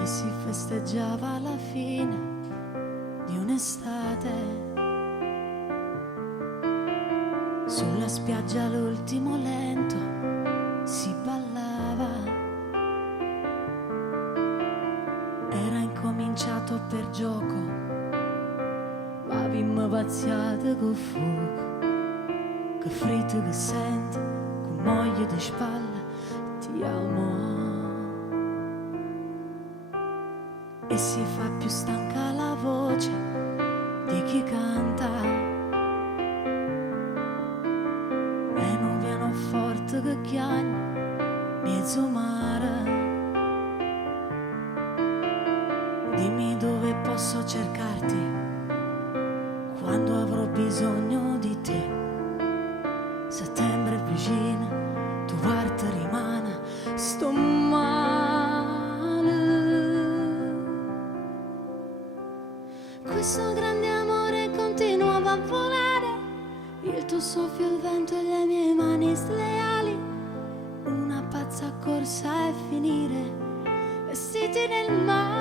e si festeggiava la fine di un'estate. Sulla spiaggia l'ultimo lento si ballava. Era incominciato per gioco, ma avevamo pazziato col fuoco, che fritto che sente, con moglie di spalle, ti amo. E si fa più stanca la voce di chi canta, e un pianoforte che chiagna mezzo mare. Dimmi dove posso cercarti quando avrò bisogno di te. Settembre è vicino, tu parte rimane, sto male. Questo grande amore continuava a volare, il tuo soffio, il vento e le mie mani sleali. Una pazza corsa e finire vestiti nel mare.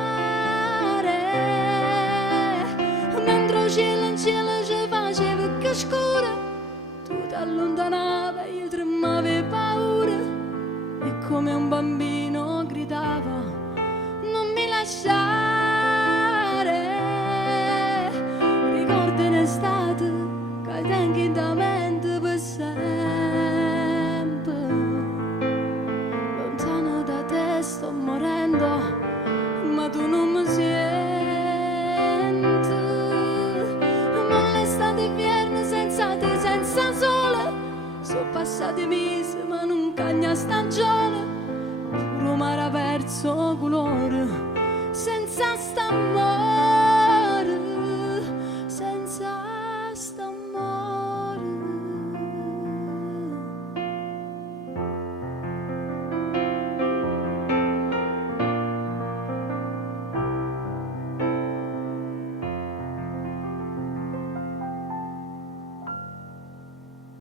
Mentre il cielo in cielo ci faceva che scura, tu t'allontanavi, io tremavi paura, e come un bambino gridavo non mi lasciare. Ricordo in estate che tengo da mente per sempre. Lontano da te sto morendo, ma tu non mi senti. Ma l'estate inverno senza te, senza sole, sono passati mesi ma non cagna stagione. Puro mare perso colore, senza st'amore.